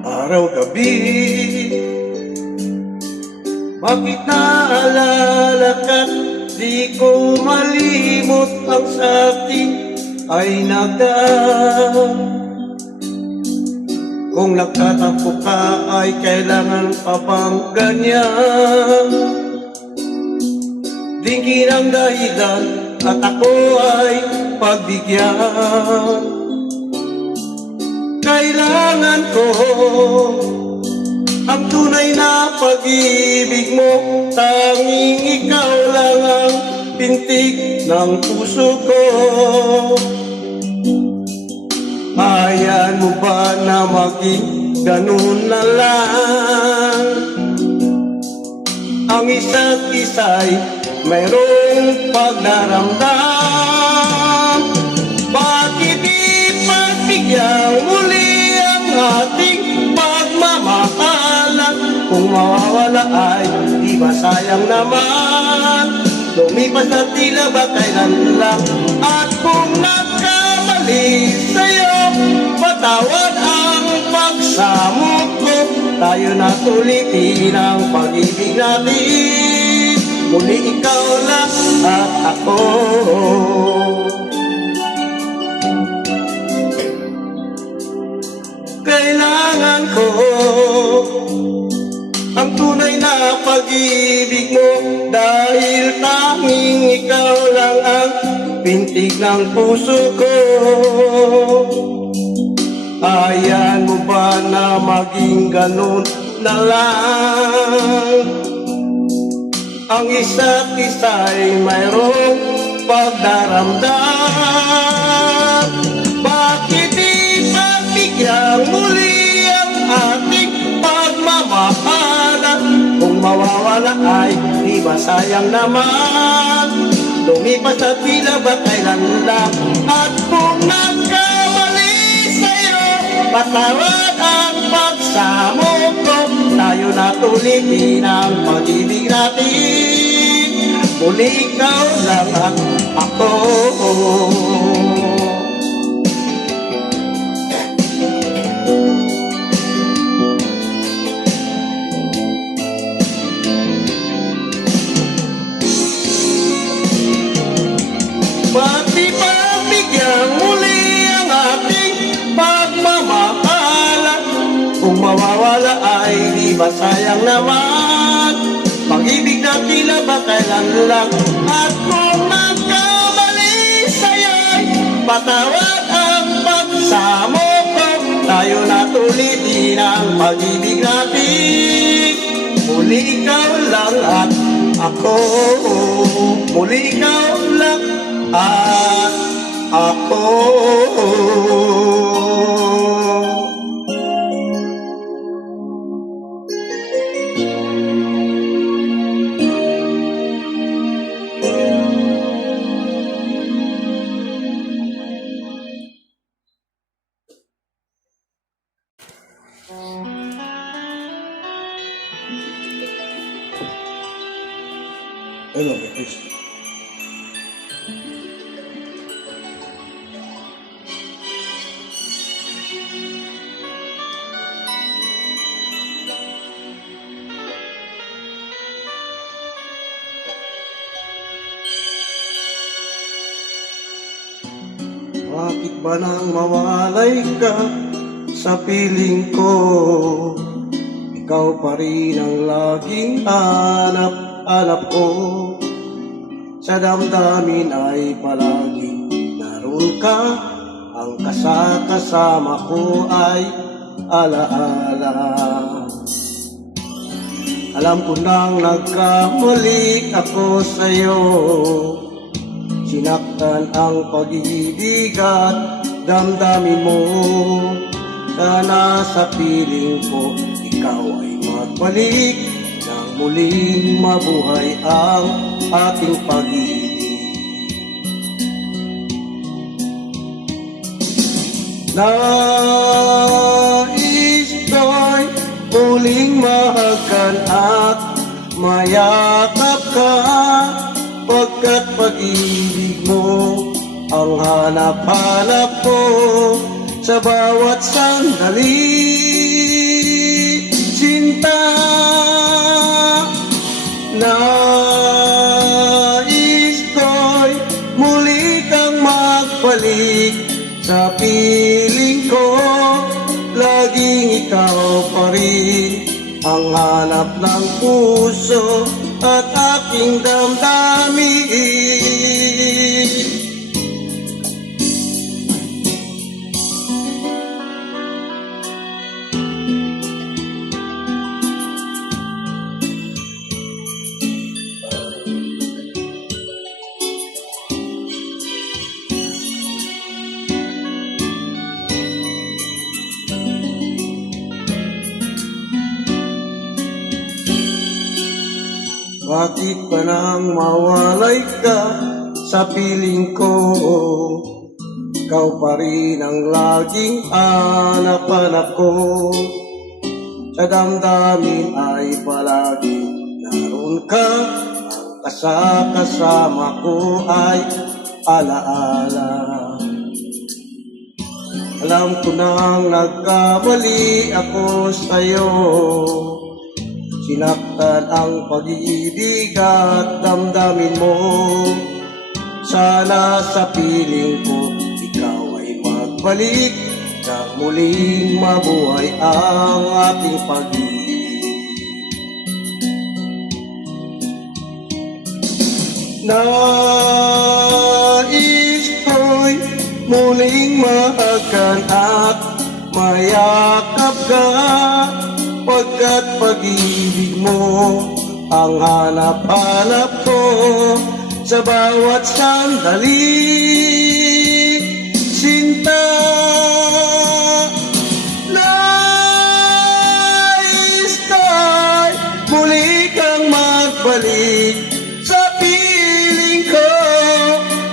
Araw-gabi, bakit naalala ka't di ko malimot ang sa'tin ay nagdaan. Kung nagtatampo ka ay kailangan pa bang ganyan? Dingin ang dahilan at ako ay pagbigyan. Kailangan ko ang tunay na pag-ibig mo, tanging ikaw lang ang pintig ng puso ko. Ayan mo ba na maging ganun na lang? Ang isa't isa'y mayroong pagdaramdam. Bakit di pagbigyan muli ang ating pagmamahalan? Kung mawawala ay di ba sayang naman? Lumipas na tila ba kailan lang? At kung nagkamali sa'yo, patawad ang pagsamo ko. Tayo na ulitin ang pag-ibig natin. Muli ikaw lang at ako. Kailangan ko ang tunay na pag-ibig mo, dahil tanging ikaw lang ang pintig ng puso ko. Ayan mo ba na maging ganun na lang? Ang isa't isa'y mayroong pagdaramdam. Bakit di pagbigyan muli ang ating pagmamahalan? Kung mawawala ay di ba sayang naman? Lumipas na tila ba kailan lang? At kung nagkamali sa'yo, patawad ang pagsamo ko. Tayo na tulitin ang pag-ibig natin. Muli ikaw lang at ako. Pati pagbigyan muli ang ating pagmamahalan. Kung mawawala ay di ba sayang naman? Pag-ibig na tila ba kailan lang? At kung nagkamali sa'yo'y patawad ang pagsamo ko. Tayo na tulitin ang pag-ibig natin. Muli ikaw lang at ako. Muli ikaw lang at ako. Hello, please. Bakit ba nang mawalay ka sa piling ko? Ikaw pa rin ang laging hanap ko. Sa damdamin ay palaging naroon ka. Ang kasama ko ay alaala. Alam ko nang nagkamali ako sa'yo. Sinaktan ang pag-ibig at damdamin mo. Sana sa piling ko ikaw ay magbalik nang muling mabuhay ang ating pag-ibig. Nais ko'y muling mahagan at mayakap ka, pagkat pag-ibig mo ang hanap-hanap ko sa bawat sandali. sinta. Nais ko'y muli kang magbalik sa piling ko. Laging ikaw pa rin ang hanap ng puso at aking damdamin. Bakit pa nang mawalay ka sa piling ko? Ikaw pa rin ang laging hanap-hanap ko. Sa damdamin ay palagi naroon ka. Ang kasama ko ay alaala. Alam ko nang nagkamali ako sa'yo. Sinaktan ang pag-ibig at damdamin mo. Sana sa piling ko ikaw ay magbalik na muling mabuhay ang ating pag-ibig. Nais ko'y muling mahagan at mayakap ka. Pagkat pag-ibig mo ang hanap-hanap ko sa bawat sandali. Sinta, nais ko'y muli kang magbalik sa piling ko.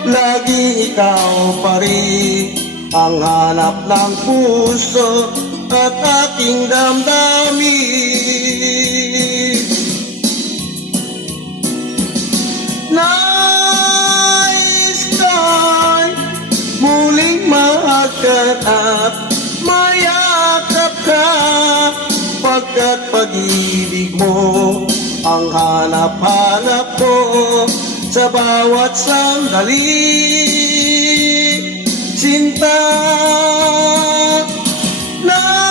Laging ikaw pa rin ang hanap ng puso at aking damdamin. Nais ko'y muling mahagan at mayakap ka. Pagkat pag-ibig mo ang hanap-hanap ko sa bawat sandali. Sinta, nais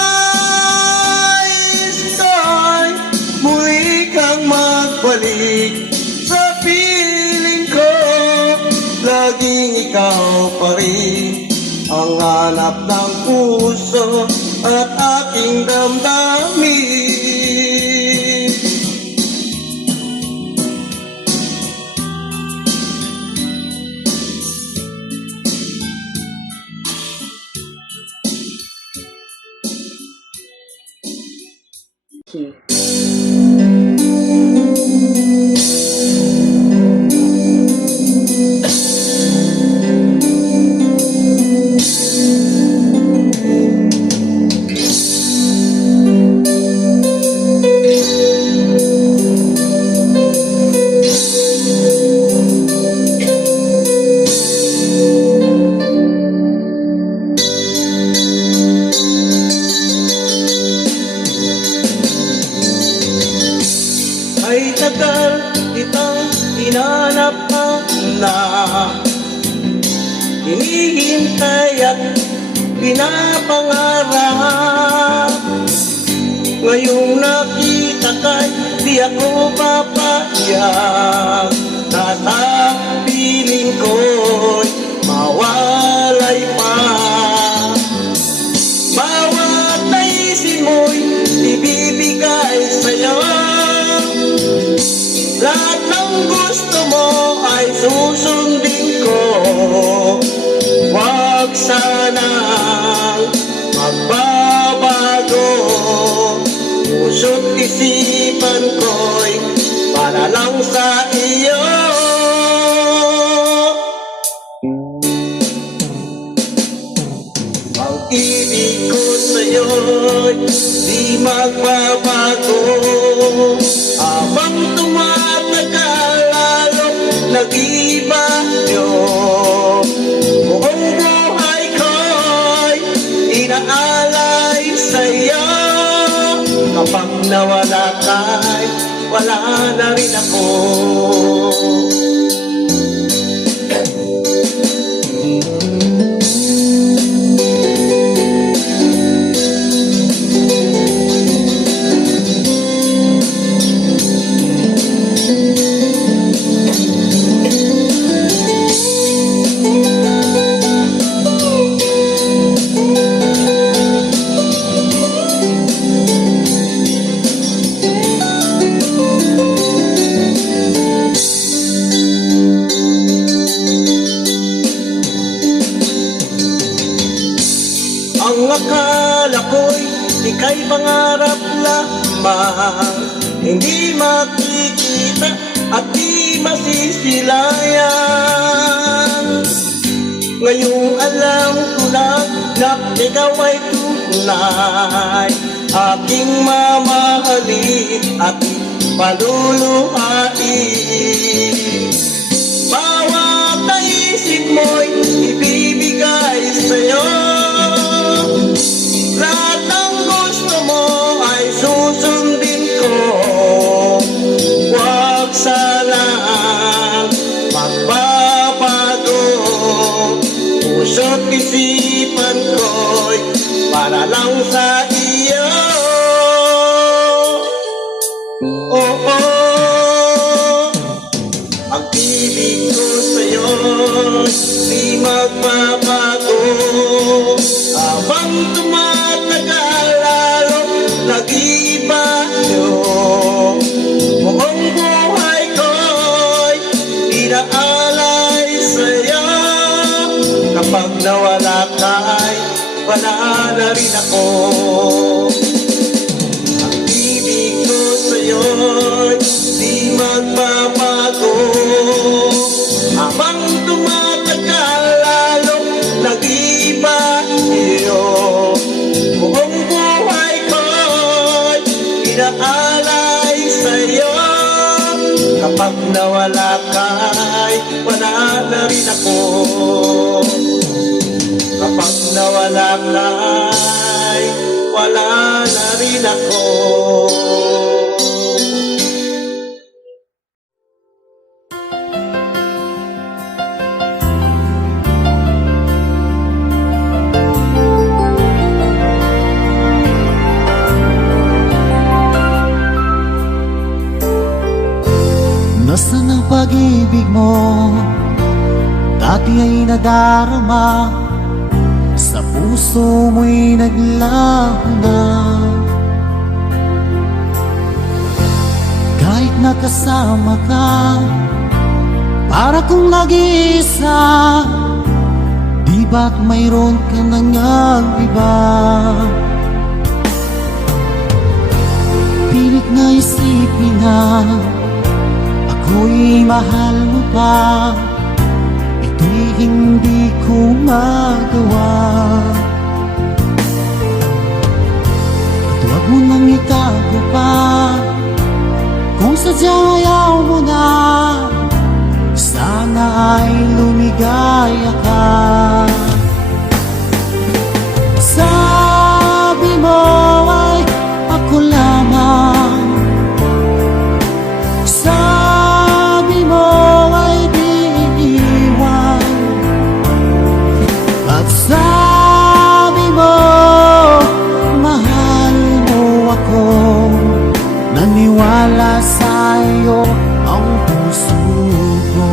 ko'y muli kang magbalik sa piling ko. Laging ikaw pa rin ang hanap ng puso at aking damdamin. Ay tagal kitang hinanap na, hinihintay at pinapangarap. Ngayong nakita ka'y di ako papayag. Nasa piling ko'y mawalay pa. Bawat naisin mo'y ibibigay sa'yo. Lahat ng gusto mo ay susundin ko. Huwag sanang magbabago. Puso't isipan ko'y para lang sa iyo. Ang ibig ko sa'yo'y di magbabago. Habang tumatagal lalong nag-iba yun. Buong buhay ko'y inaalay sa'yo. Kapag nawala ka'y wala na rin ako. Ang akala ko'y ika'y pangarap lamang, hindi makikita at di masisilayan. Ngayong alam ko na ikaw ay tunay, aking mamahalin at paluluhain. Bawat naisip mo'y ibibigay sa'yo, lahat ng gusto mo ay susundin ko. Huwag sanang magbabago, puso't isipan ko'y para lang sa iyo. Oo, pag-ibig ko sa'yo'y di magbabago. Habang tumatagal lalo nag-iiba yun, buong buhay ko'y inaalay sa'yo. Kapag nawala ka'y wala na rin ako. Ang ibig ko sa'yo'y di magbabago. Habang tumatagal lalo nag-iiba yun, buong buhay ko'y inaalay sa'yo. Kapag nawala ka'y wala na rin ako. Kapag nawala ka'y wala na rin ako. Nasaan ang pag-ibig mo? Dati ay nadarama, sa puso mo'y naglaho na. Kahit nakasama ka, para kong nag-iisa, di ba't mayroon ka nang iba? Pilit na isipin na ako'y mahal mo pa, ito'y hindi ko magawa. At huwag mo nang itago pa, kung sadyang ayaw mo na, sana ay lumigaya ka. Sabi mo ay ako lamang, sabi mo ay di iiwan, at sabi mo mahal mo ako. Naniwala sa'yo ang puso ko.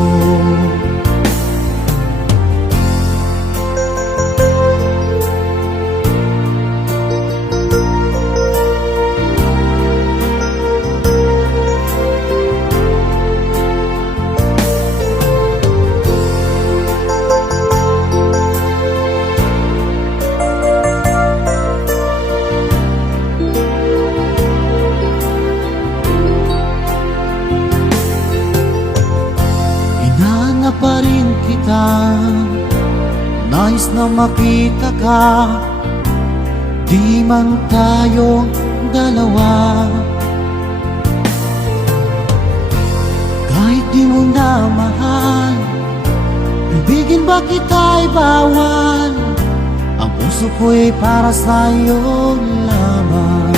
Hinahanap pa rin kita, nais na makita ka, di man tayo dalawa. Kahit di mo na mahal, ibigin ba kita'y bawal? Ang puso ko'y para sa'yo lamang.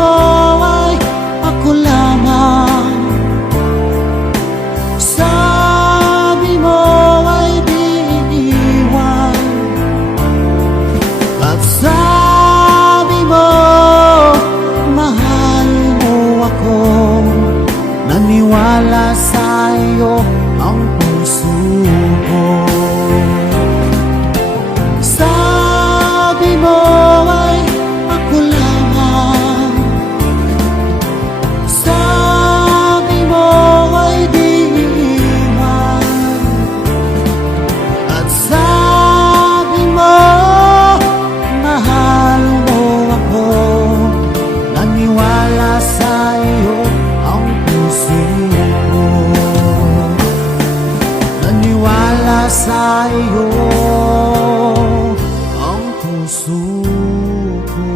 mo ay ako lamang. Sabi mo ay di iiwan. At sabi mo mahal mo ako. Naniwala sa'yo ang puso ko. Sabi mo ay ako lamang. Sabi mo ay di iiwan. At sabi mo mahal mo ako. Naniwala sa'yo ang puso ko. Naniwala sa'yo ang puso ko.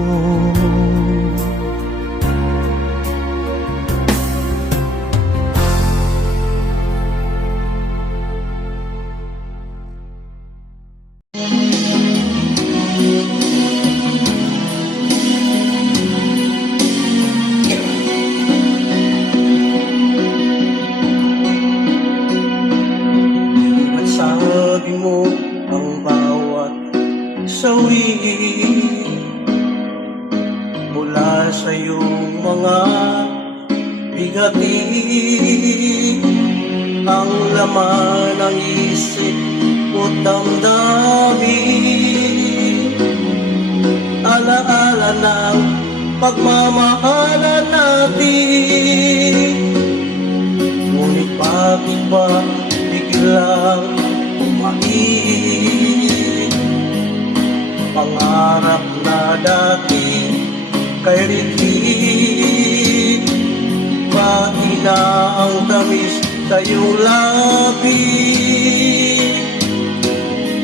At sabi mo ang bawat sawi mula sa iyong mga bigati, ang laman ng isip o damdamin, alaala ng pagmamahalan natin. Ngunit bakit ba biglang umait? Pangarap na dati kay Ricky, mahina ang tamis sa iyong labi.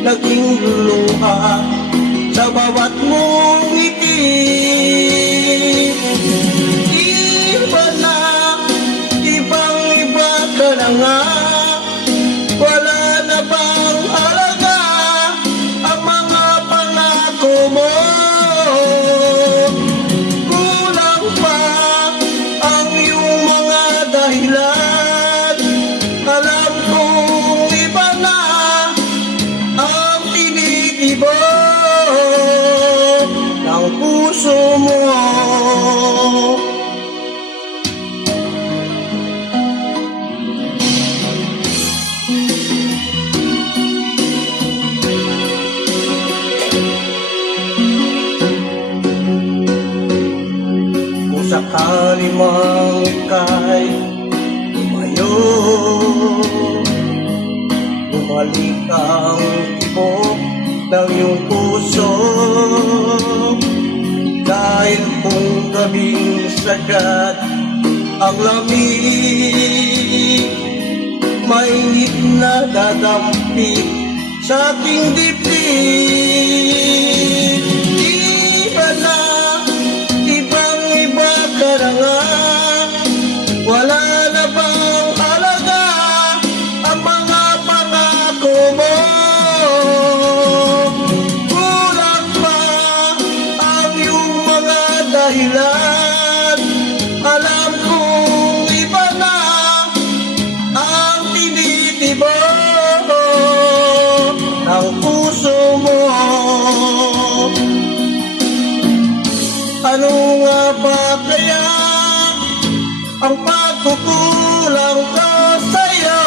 Naging luha sa bawat mong ngiti. Iba na, ibang-iba ka na nga. Wala na bang halaga ang mga pangako mo? Kulang pa ang iyong mga dahilan. Alam kong iba na ang tinitibo ng puso mo. Kung sakali mang ika'y tumayo, bumalik ang tibok ng iyong puso. Dahil kung gabing sagad ang lamig, mainit na dadampig sa aking dibdib. Iba na, ibang-iba ka na nga. Wala na bang halaga ang mga pangako mo? Kulang pa ang iyong mga dahilan. Alam kong iba na ang tinitibo ng puso mo. Ano nga ba kaya ang pagkukulang ko sa'yo?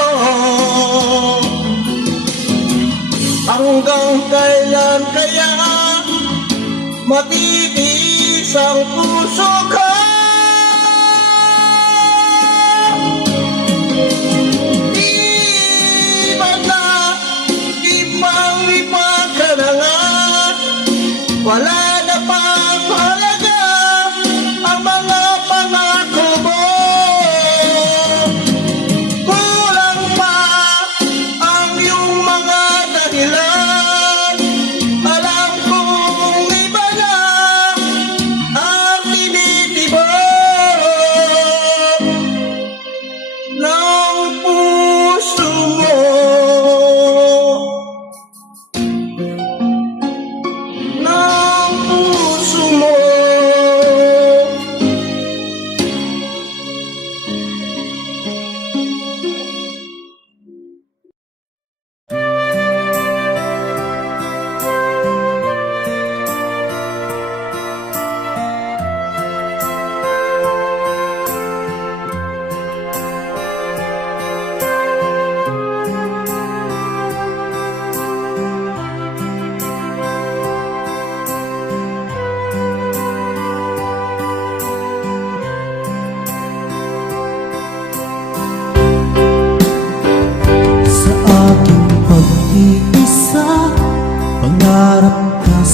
Hanggang kailan kaya matitiis ang puso ko? Iba na, ibang-iba ka na nga. Wala na pang halaga ang mga pangako mo. Kulang pa ang iyong mga dahilan. Alam kong iba na ang tinitibo ng puso mo. Ng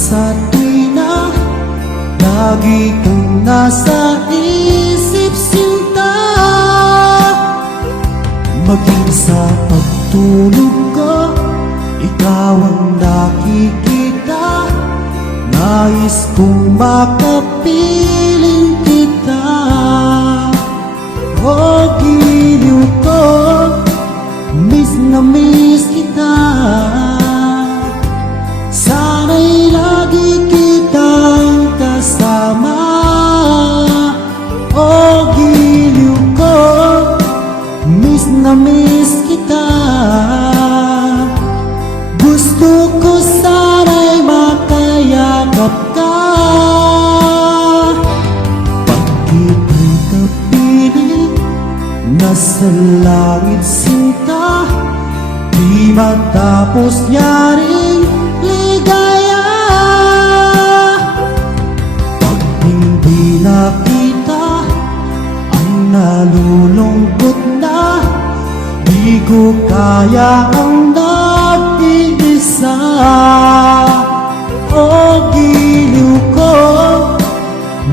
sa tuwina lagi kang nasa isip sinta. Maging sa pagtulog ko, ikaw ang nakikita. Nais kong makapiling kita. O giliw ko, miss na miss kita. Sana'y lagi kitang kasama. O giliw ko, miss na miss kita. Gusto ko sana'y makayakap ka. Pagkita'y kapiling nasa langit sinta, di matapos yaring ligaya. Pag hindi nakita ang nalulungkot na, di ko kaya ang nag-iisa. O giliw ko,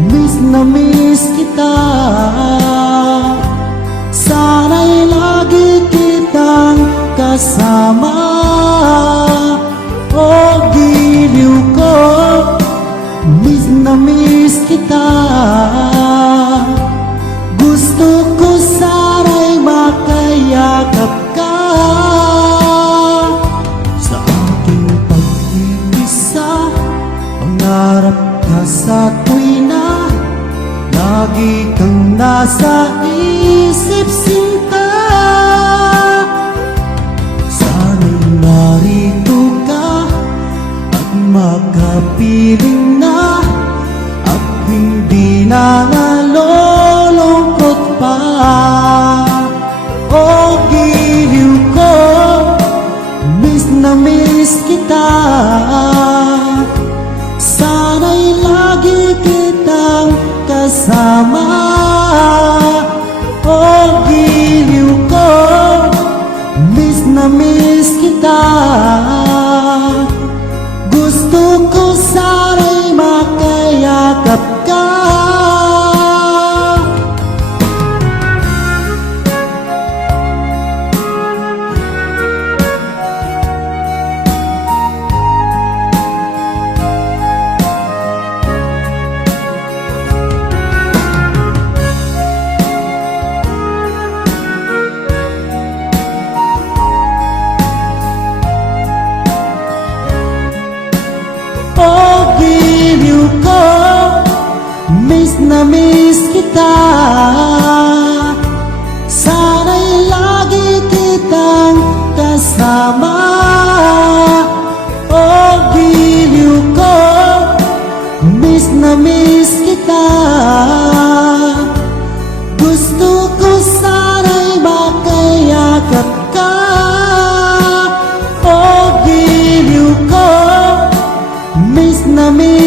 miss na miss kita. Sana'y lagi kitang kasama. O giliw ko, miss na miss kita. Gusto ko sana'y makayakap ka. Sa aking pag-iisa, pangarap ka sa tuwina, lagi kang nasa isip sinta. Sana'y narito ka at makapiling na, at hindi na nalulungkot pa. O giliw ko, miss na miss kita. Sana'y lagi kitang kasama. O giliw ko, miss na miss kita. Gusto ko sana'y makayakap ka. O giliw ko, miss na miss kita. Sana'y lagi kitang kasama. O giliw ko, miss na miss kita. Gusto ko sana'y makayakap ka. O giliw ko, miss na miss